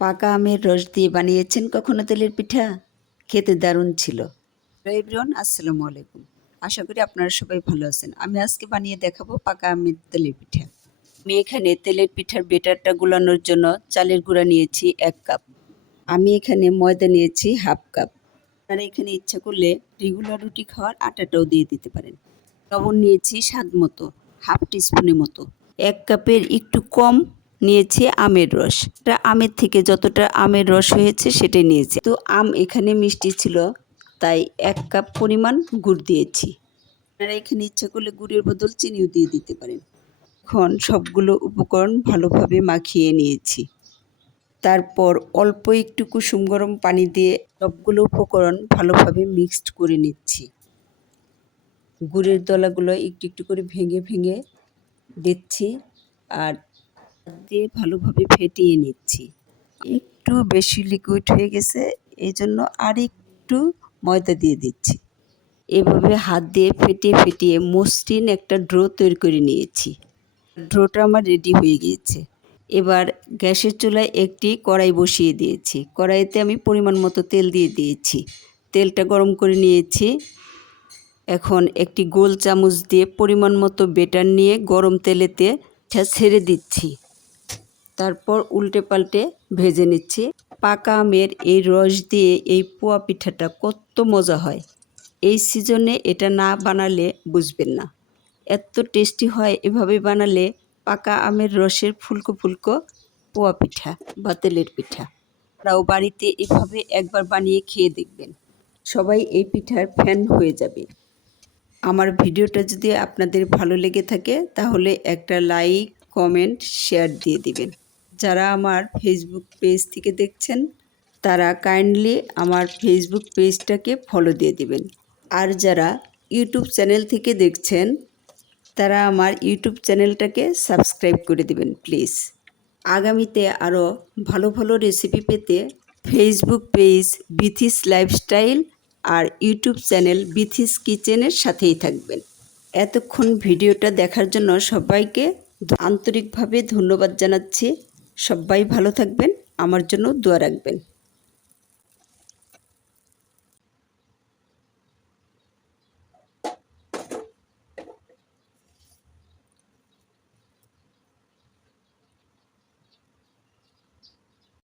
পাকা আমের রস দিয়ে বানিয়েছেন কখনো তেলের পিঠা? খেতে দারুণ ছিল। হ্যালো এভরিওয়ান, আসসালামু আলাইকুম। আশা করি আপনারা সবাই ভালো আছেন। আমি আজকে বানিয়ে দেখাবো পাকা আমের তেলের পিঠা। আমি এখানে তেলের পিঠার বেটারটা গুলানোর জন্য চালের গুঁড়া নিয়েছি 1 কাপ। আমি এখানে ময়দা নিয়েছি 1/2 কাপ। আপনারা এখানে ইচ্ছা করলে রেগুলার রুটি খাওয়ার আটাটাও দিয়ে দিতে পারেন। লবণ নিয়েছি স্বাদ মতো, 1/2 টিস্পুনের মতো। 1 কাপের একটু কম নিয়েছি আমের রস। এটা আমের থেকে যতটা আমের রস হয়েছে সেটাই নিয়েছি। তো আম এখানে মিষ্টি ছিল, তাই 1 কাপ পরিমাণ গুড় দিয়েছি। আপনারা এখানে ইচ্ছা করলে গুড়ের বদল চিনিও দিয়ে দিতে পারেন। এখন সবগুলো উপকরণ ভালোভাবে মাখিয়ে নিয়েছি। তারপর অল্প একটু কুসুম গরম পানি দিয়ে সবগুলো উপকরণ ভালোভাবে মিক্সড করে নিচ্ছি। গুড়ের দলাগুলো একটু একটু করে ভেঙে ভেঙে দিচ্ছি আর দিয়ে ভালোভাবে ফেটিয়ে নিচ্ছি। একটু বেশি লিকুইড হয়ে গেছে, এই জন্য আর একটু ময়দা দিয়ে দিচ্ছি। এভাবে হাত দিয়ে ফেটিয়ে ফেটিয়ে মসৃণ একটা ড্রো তৈরি করে নিয়েছি। ড্রোটা আমার রেডি হয়ে গিয়েছে। এবার গ্যাসের চুলায় একটি কড়াই বসিয়ে দিয়েছি। কড়াইতে আমি পরিমাণ মতো তেল দিয়ে দিয়েছি। তেলটা গরম করে নিয়েছি। এখন একটি গোল চামচ দিয়ে পরিমাণ মতো বেটার নিয়ে গরম তেলেতে ছেড়ে দিচ্ছি। তারপর উল্টে পাল্টে ভেজে নিচ্ছি। পাকা আমের এই রস দিয়ে এই পোয়া পিঠাটা কত মজা হয়। এই সিজনে এটা না বানালে বুঝবেন না, এত টেস্টি হয়। এভাবে বানালে পাকা আমের রসের ফুলকো ফুলকো পোয়া পিঠা বা তেলের পিঠা। আপনারাও বাড়িতে এভাবে একবার বানিয়ে খেয়ে দেখবেন, সবাই এই পিঠার ফ্যান হয়ে যাবে। আমার ভিডিওটা যদি আপনাদের ভালো লেগে থাকে তাহলে একটা লাইক, কমেন্ট, শেয়ার দিয়ে দিবেন। যারা আমার ফেসবুক পেজ থেকে দেখছেন তারা কাইন্ডলি আমার ফেসবুক পেজটাকে ফলো দিয়ে দিবেন। আর যারা ইউটিউব চ্যানেল থেকে দেখছেন তারা আমার ইউটিউব চ্যানেলটাকে সাবস্ক্রাইব করে দিবেন প্লিজ। আগামীতে আরও ভালো ভালো রেসিপি পেতে ফেসবুক পেজ বিথিস লাইফস্টাইল আর ইউটিউব চ্যানেল বিথিস কিচেনের সাথেই থাকবেন। এতক্ষণ ভিডিওটা দেখার জন্য সবাইকে আন্তরিকভাবে ধন্যবাদ জানাচ্ছি। সবাই ভালো থাকবেন, আমার জন্য দোয়া রাখবেন।